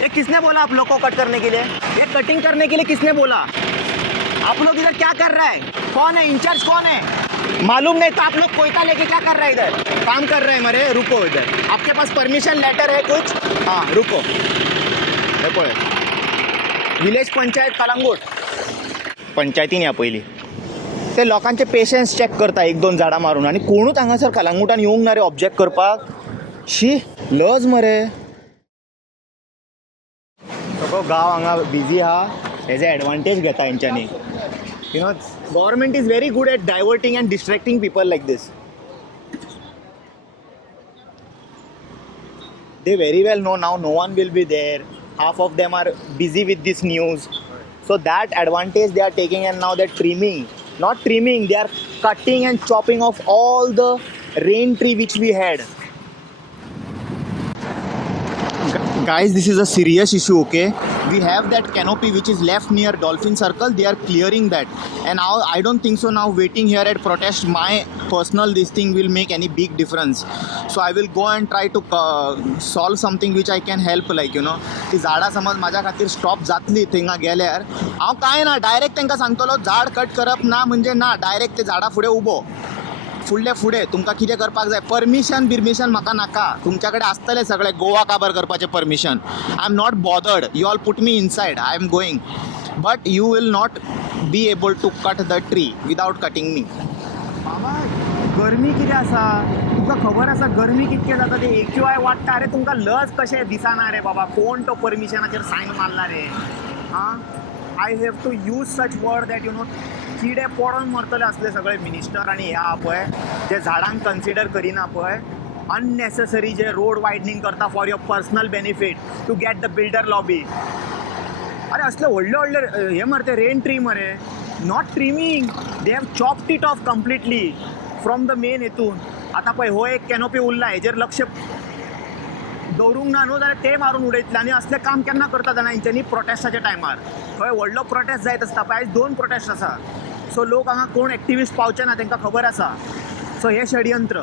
ये किसने बोला आप लोग को कट करने के लिए? ये कटिंग करने के लिए किसने बोला? आप लोग इधर क्या कर रहा है? कौन है इंचार्ज? कौन है मालूम नहीं तो आप लोग कोयता लेके क्या कर रहा है? इधर काम कर रहे हैं मरे, रुको इधर। आपके पास परमिशन लेटर है कुछ? हाँ रुको, देखो विलेज पंचायत कलंगूट पंचायतीन या पहिली ते लोकांचे पेशन्स चेक करता एक दोन झाडां मारून आणि कोणूच हांगासर कलंगूटान येवंक ना रे ऑब्जेक्ट करपाक। शी लज मरे, सगळो गांव हांगा बिजी आहा, हेजे एडवांटेज घेता हेंच्यांनी। You know government is very good at diverting and distracting people like this. They very well know now no one will be there. Half of them are busy with this news. So that advantage they are taking, and now they're trimming. Not trimming, they are cutting and chopping off all the rain tree which we had. Guys, this is a serious issue, okay? We have that canopy which is left near Dolphin Circle. They are clearing that. And now I don't think so now waiting here at protest, my personal this thing will make any big difference. So I will go and try to solve something which I can help, like, you know. ती झाडां समज माझ्या खातीर stop जातली थिंगा गेल्यार हांव काय ना डायरेक्ट तांकां सांगतलो झाड कट करप ना म्हणजे ना, डायरेक्ट ते झाडां फुडें उबो फुडें तुमकां कितें करपाक जाय परमिशन बिर्मिशन म्हाका नाका, तुमच्या कडेन आसतलें सगळें गोवा काबार करपाचें permission. I am not bothered, you all put me inside, I am going, but you will not be able to cut the tree without cutting me. बाबा गरमी कितें आसा तुका खबर आसा? गरमी कितके जाता ते AQI वाडटा रे, तुमकां लज कशें दिसना रे बाबा? कोण तो परमिशनाचेर सायन मारला रे? हां I have to use such word that you know किडे पडून मरतले असले सगळे मिनिस्टर आणि हे आहा पळय ते झाडांक कन्सिडर करिना पळय, अननेसेसरी जे रोड वायडनिंग करता for your personal benefit to get the builder lobby. अरे असले व्हडले व्हडले हे मरे रेन ट्री मरे, not trimming, they have chopped it off completely from the main हेतून। आता पळय हो एक कॅनोपी उरला, हेजेर लक्ष दवरूंक ना न्हू जाल्यार ते मारून उडयतले। आनी असले काम केन्ना करता जाणा हेंच्यांनी प्रोटेस्टाच्या टायमार? खंय व्हडलो प्रोटेस्ट जायत आसता पळय, आयज 2 प्रोटेस्ट आसा, सो लोक हांगा कोण एक्टिविस्ट पावचे ना तांकां खबर आसा। सो हे षडयंत्र।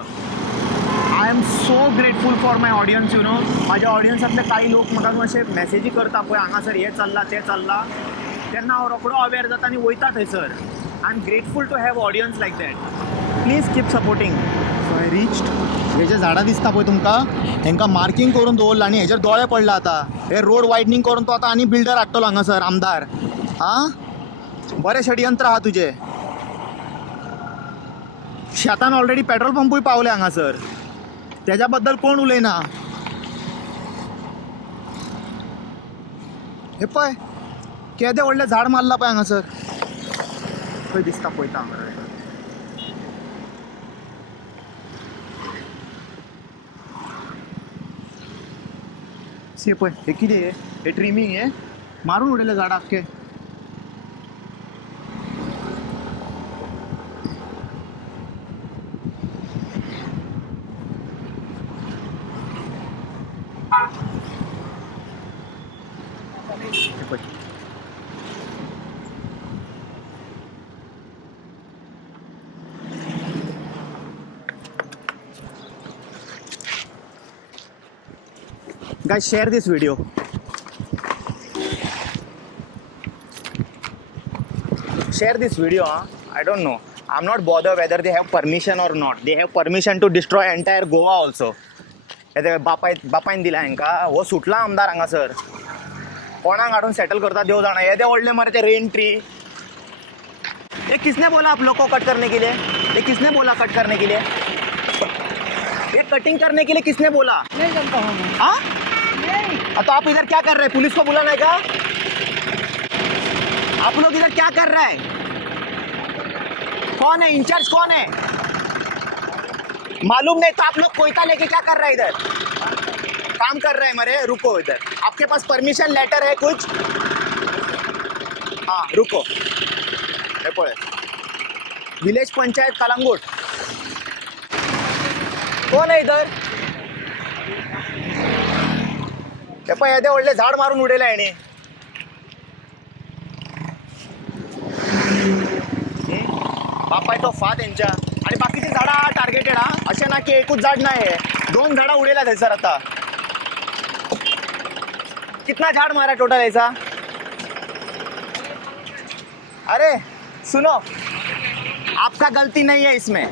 I am so grateful for my audience, you know म्हाज्या ऑडियन्सांतले काही लोक म्हाका अशे मॅसेजी करता पळय हांगासर हे चल्ला ते चल्ला, तेन्ना हांव रोखडो अवेअर जाता आनी वयता थंयसर। I am grateful to have audience like that, please keep supporting. So I reached, हे जे झाडां दिसता पळय तुमकां हेंकां मार्किंग करून दवरला आनी हेजेर दोळे पडला आतां। हे रोड वायडनिंग करून तो आतां आनी बिल्डर हाडटलो हांगासर आमदार। हां बरें षडयंत्र आहा तुजें। शेतान ऑलरेडी पेट्रोल पंपूय पावले हांगासर, तेज्या बद्दल कोण उलयना। हे पळय केदें व्हडलें झाड मारला पळय हांगासर, खंय दिसता पळयता हांगा। से पळय हे कितें हे ट्रिमिंग, हे मारून उडयले झाड आख्खे। Guys, share this video. Share this video, huh? I don't know. I'm not bothered whether they have permission or not. They have permission to destroy entire Goa also. हे बापायन दिला हांकां, हो सुटला आमदार हांगासर, कोणाक हाडून सेटल करता देव जाणा। हे व्हडले मरे ते रेन ट्री। ये किसने बोला आप लोग को कट करने के लिए? ये किसने बोला कट करने के लिए? ये कटिंग करने के लिए किसने बोला? नहीं जानता हूँ मैं। हाँ नहीं। तो आप इधर क्या कर रहे हैं? पुलिस को बुलाना है क्या? आप लोग इधर क्या कर रहे हैं? कौन है इंचार्ज? कौन है मालूम नहीं तो आप लोग कोयता लेके क्या कर रहे हैं? इधर काम कर रहे हैं मरे, रुको इधर। आपके पास परमिशन लेटर है कुछ? हाँ रुको, विलेज पंचायत कलंगूट कोण आहे इधर? हे पण येदे व्हडले झाड मारून उडयला हेणे। बापाय तो फात यांच्या आणि बाकीची झाडां टार्गेटेड हा, असे ना की एकूच झाड नाही, 2 झाडां उडयला थंयसर आता। कितना झाड़ मारा टोटल ऐसा? अरे सुनो, आपका गलती नहीं है इसमें,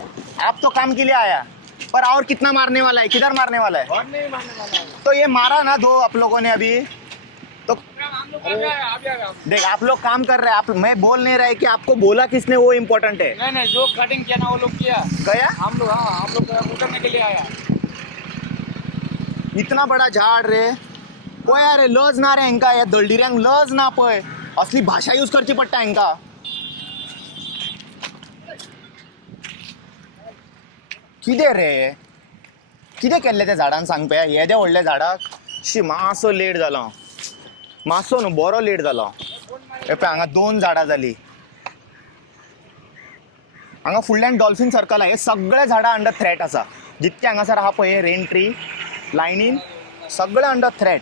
आप तो काम के लिए आया, पर और कितना मारने वाला है, किधर मारने वाला है? और नहीं मारने वाला है। तो ये मारा ना दो आप लोगों ने अभी, तो हम लोग कर रहे हैं, आप जाएगा। देख आप लोग काम कर रहे हैं, आप मैं बोल नहीं रहा है कि आपको बोला किसने वो इम्पोर्टेंट है। नहीं नहीं, जो कटिंग किया ना वो लोग किया, गया हम लोग, हाँ हम लोग उतरने के लिए आया। इतना बड़ा झाड रे, पळय अरे लज ना रे हेंका, या दळदिऱ्यांक लज ना पळय, असली भाषा यूज करची पडटा हेंका. कितें रे, कितें केल्लें त्या झाडान सांग पळय, हे त्या व्हडल्या झाडाक शी मातसो लेट जालो, मातसो न्हू बरो लेट जालो. हे पळय हांगा 2 झाडां जालीं, हांगा फुडल्यान डॉल्फिन सर्कल आहे, हे सगळे झाडां अंडर थ्रेट आसा, जितके हांगासर आहा पळय हे रेन ट्री लायनीन सगळे अंडर थ्रेट.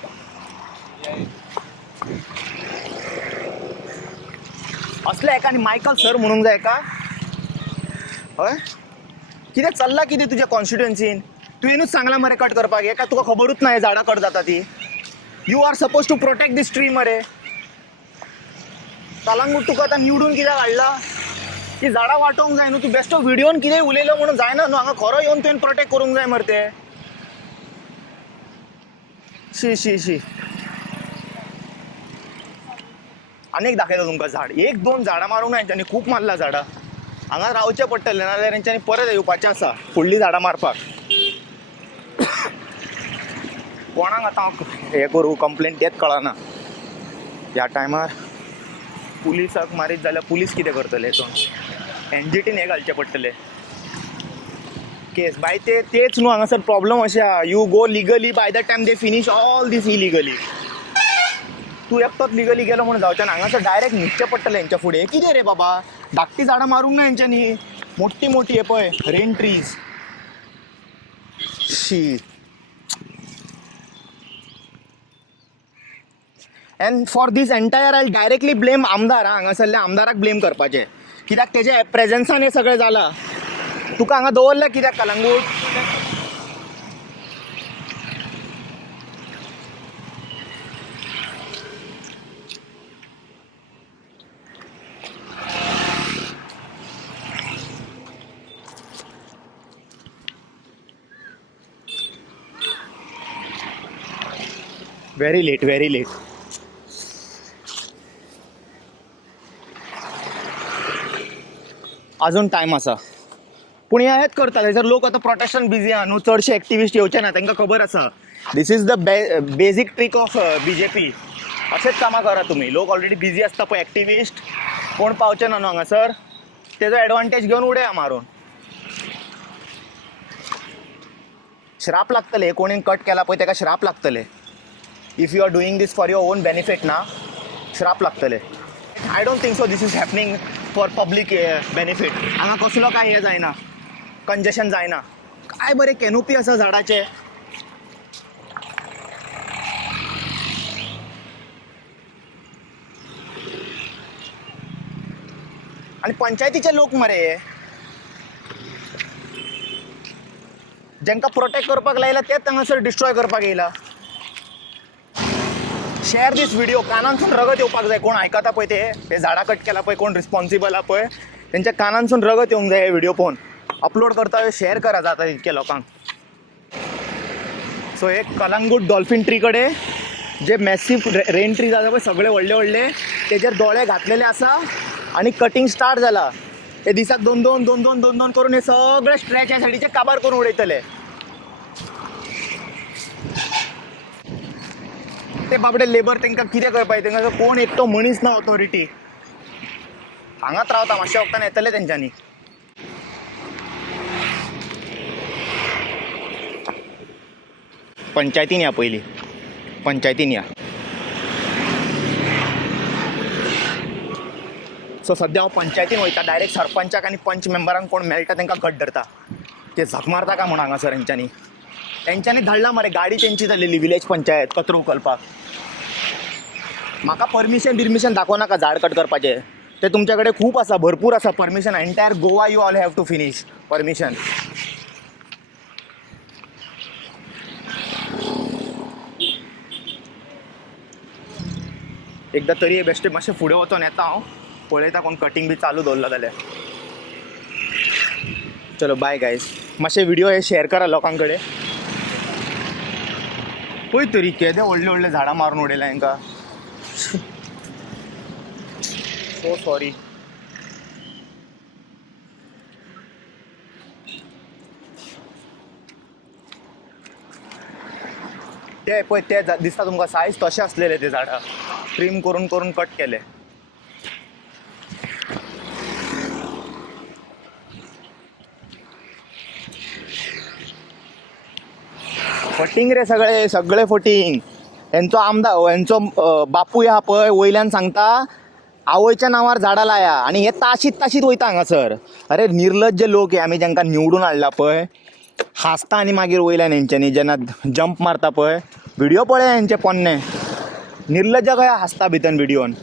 असले एका मायकल सर म्हणूंक जाय का? हय कितें चल्ला कितें तुज्या कॉन्स्टिट्युएन्सीन? तुवेंनूच सांगला मरे कट करपाक, एका तुका खबरूच ना हे झाडां कट जाता ती. You are suppose to protect this tree मरे. कलंगूट तुका आतां निवडून कित्याक हाडला? की झाडां वाटोवंक जाय न्हू, तूं बेश्टो व्हिडिओन कितेंय उलयलो म्हणून जायना न्हू, हांगा खरो येवन तुवें प्रोटेक्ट करूंक जाय मरे ते. शी शी शी. अनेक दाखयता तुमकां झाड, 1-2 झाडां मारूंक ना हेंच्यांनी, खूब मारला झाडां. हांगा रावचें पडटलें, नाजाल्यार हेंच्यांनी परत येवपाचें आसा फुडलीं झाडां मारपाक. कोणाक आतां हें करूं, कंप्लेन तेंच कळना. ह्या टायमार पुलिसाक मारीत जाल्यार पुलीस कितें करतले हितून? एनजीटीन हें घालचें पडटलें केस बाय. तेच न्हू हांगासर प्रॉब्लम अशें आहा, you go legally, by the time they finish all these illegally. तूं एकटोच लिगली गेलो म्हणून जावचें ना, हांगासर डायरेक्ट न्हिदचें पडटलें हेंच्या फुडें. हे कितें रे बाबा, धाकटी झाडां मारूंक ना हेंच्यांनी, मोठी मोठी हे पळय रेन ट्रीज. शी. And for this entire I directly blame आमदार. हांगासरल्या आमदाराक ब्लेम करपाचें, कित्याक तेज्या प्रेझेन्सान हें सगळें जालां. तुका हांगा दवरलें कित्याक Calangute? Very late, very late. अजून टायम आसा, पूण हे हेंच करताले जर लोक आतां प्रोटेक्शन बिजी आहा न्हू, चडशे एक्टिविस्ट येवचे ना, तांकां खबर आसा this is the basic trick of BJP. अशेंच कामां करा तुमी. लोक ऑलरेडी बिजी आसता पळय एक्टिविस्ट, कोण पावचे ना न्हू हांगासर, तेजो एडवांटेज घेवन उडया मारून. श्राप लागतले, कोणी कट केला पळय ताका श्राप लागतले. If you are doing this for your own benefit ना, श्राप लागतले. I don't think so this is happening for public benefit. हांगा कसलो काय हे जायना, कंजेशन जायना. काय बरे कॅनोपी आसा झाडाचे. आणि पंचायतीचे लोक मरे, जेंका प्रोटेक्ट करपाक लायला तेच हांगासर डिस्ट्रॉय करपाक येयला. शेअर दीस व्हिडिओ. कानांसून रगत येवपाक जाय, कोण आयकता पळय ते झाडां कट केला पळय, कोण रिस्पॉन्सिबल आहा पळय, तेंच्या कानांसून रगत येवंक जाय हे व्हिडिओ पळोवन. अपलोड करता शेअर करा जाता तितके लोकांक. सो एक कलंगूट डॉल्फिन ट्री कडेन जे मॅसिव रेन ट्रीज आसा पळय सगळे व्हडले व्हडले, तेजेर दोळे घातलेले आसा आनी कटिंग स्टार्ट जाला. हे दिसाक 2-2 करून हे सगळे स्ट्रेच ह्या सायडीचे काबार करून उडयतले. ते बाबडे लेबर तांकां कितें करपाचें, तांकां कोण एकटो मनीस ना ऑथॉरिटी. हांगाच रावता, मातशे वखदान येतले तेंच्यांनी. पंचायतीन या पयलीं, पंचायतीन या. सो सद्या हांव पंचायतीन वयता, डायरेक्ट सरपंचाक आनी पंच मेंबरांक कोण मेळटा तांकां घट धरता. ते झक मारता काय म्हणून हांगासर तेंच्यांनी धाडला मरे, गाडी तेंची जाल्लेली विलेज पंचायत कचरो उखलपाक. म्हाका परमिशन दाखोव नाका झाड कट करपाचें, ते तुमच्या कडेन खूब आसा, भरपूर आसा permission. Entire Goa you all have to finish permission. एकदा तरी बेश्टे मातशें फुडें वचोन येता हांव, पळयता कोण कटींग बी चालू दवरला जाल्यार. चलो बाय गायज. मातशे व्हिडिओ हे शेअर करा लोकां कडेन. पळय तरी केदे व्हडले व्हडले झाडां मारून उडयल्या हांकां. So sorry. ते पळय ते दिसता तुमकां सायज तशें आसलेले ते झाडां, ट्रीम करून करून कट केले. फटींग रे सगळे सगळे फटींग. हेंचो आमदार हेंचो बापूय आहा पळय वयल्यान सांगता आवयच्या नांवार झाडां लाया आनी हे ताशीत वयता हांगासर. अरे निर्लज्ज लोक हे आमी जेंकां निवडून हाडला पळय, हांसता आनी मागीर वयल्यान हेंच्यांनी जेन्ना जंप मारता पळय. व्हिडिओ पळय हेंचे पोन्ने. निर्लज्ज खंय हांसता भितर व्हिडिओन.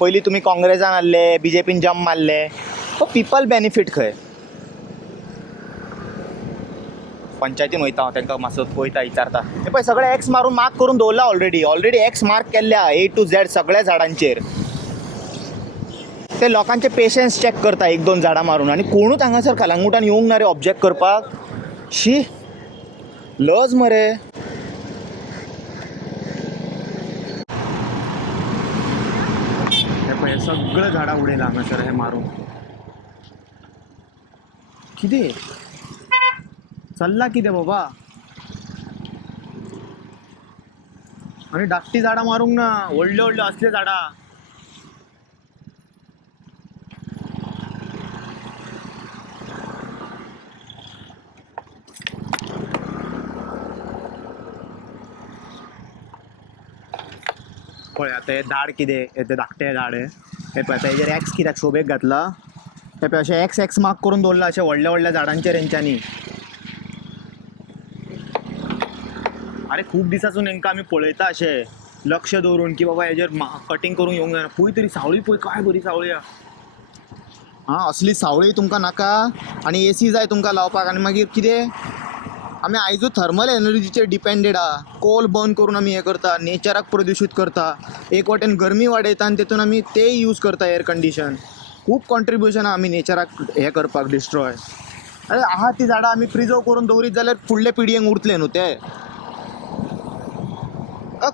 पयलीं तुमी काँग्रेसान आहले, BJPन जंप मारले, पिपल बेनिफीट खंय. पंचायतीन वयता हांव तांकां मातसो पळयता विचारता. हे पळय सगळे एक्स मारून मार्क करून दवरला ऑलरेडी एक्स मार्क केल्ल्या A to Z सगळ्या झाडांचेर. ते लोकांचे पेशन्स चॅक करता 1-2 झाडां मारून आनी कोणूच हांगासर कलंगुटान येवंक ना रे ऑब्जेक्ट करपाक. शी लज मरे. हे पळय सगळं झाडां उडयला हांगासर हे मारून. कितें चल्ला कितें बाबा. आनी धाकटी झाडां मारूंक ना, व्हडल्यो व्हडल्यो असल्यो झाडां. पळय आतां हे झाड कितें, हे ते धाकटें झाड हे पळय आतां हेजेर एक्स कित्याक शोभेक घातला. हे पळय अशें एक्स मार्क करून दवरला अशें व्हडल्या व्हडल्या झाडांचेर हेंच्यांनी. अरे खूब दिसासून हेंकां आमी पळयता अशें लक्ष दवरून की बाबा हेजेर कटींग करून येवंक जायना. पळय तरी सावळी पळय काय बरी सावळी आहा. हां असली सावळी तुमकां नाका आनी AC जाय तुमकां लावपाक. आनी मागीर कितें आमी आयजूच थर्मल एनर्जीचेर डिपेंडेड आहा. कोल बर्न करून आमी हें करता, नेचराक प्रदूशीत करता. एक वाटेन गरमी वाडयता आनी तेतून आमी ते यूज करता एअर कंडिशन. खूब कॉन्ट्रिब्युशन आहा आमी नेचराक हें करपाक डिस्ट्रॉय. अरे आहा ती झाडां आमी प्रिजर्व करून दवरीत जाल्यार फुडले पिडयेक उरतले न्हू ते.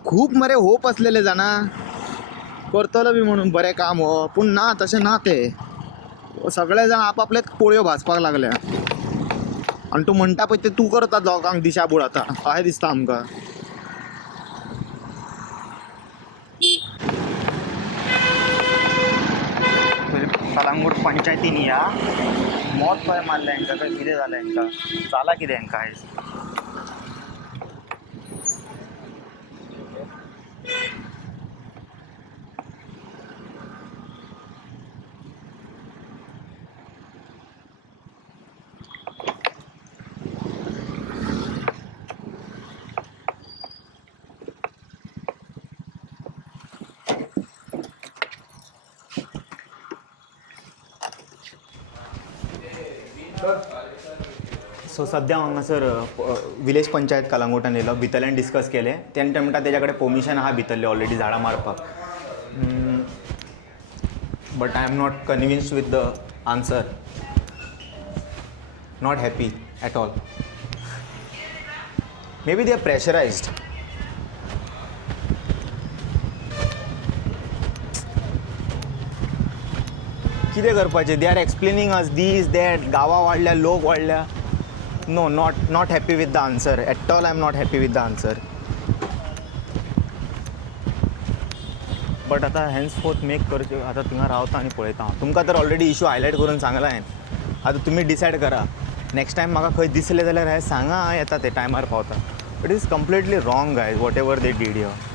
खूब मरे होप असलेले जाणा करतलो बी म्हणून बरें काम हो, पूण ना तशें ना ते. सगळे जाण आपआपलेच पोळयो भाजपाक लागल्या. आनी तूं म्हणटा पळय ते तूं करता लोकांक दिशाभूल आतां अशें दिसता आमकां. कलंगूट पंचायतीन या मोत खंय मारलें हांकां काय कितें जालें हांकां, जाला कितें हांकां आयज. सो सद्या हांगासर विलेज पंचायत कलंगुटान येयलो, भितरल्यान डिस्कस केलें. तेन्ना म्हणटा तेज्या कडेन परमिशन आहा भितरले ऑलरेडी झाडां मारपाक. But I am not convinced with the answer. Not happy at all. May be they are pressurised. कितें करपाचें. They are explaining us this that गांवां वाडल्या, लोक वाडल्या. No, not happy with the answer at all. I'm not happy with the answer. But आतां हेन्सफोर्थ make करचे. आतां थिंगा रावता आनी पळयता हांव. तुमकां तर ऑलरेडी इशू हायलायट करून सांगला हांवें. आतां तुमी डिसायड करा. नेक्स्ट टायम म्हाका खंय दिसलें जाल्यार हांवें सांगा, हांव येता ते टायमार पावता. It is completely wrong guys whatever they did here.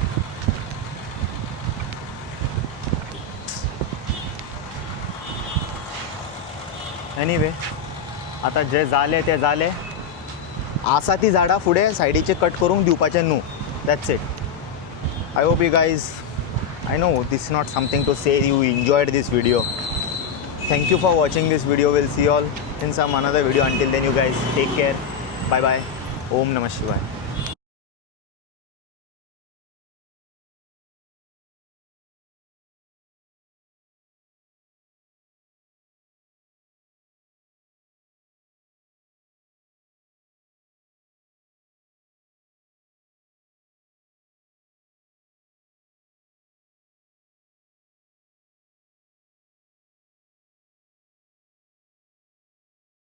Anyway आतां जे जालें तें जालें. आसा ती झाडां फुडें सायडीचे कट करूंक दिवपाचें न्हू. That's it. I hope you guys, I know this is not something to say you enjoyed this video. Thank you for watching this video. We'll see you all in some another video. Until then, you guys take care. Bye bye. Om Namah Shivaya.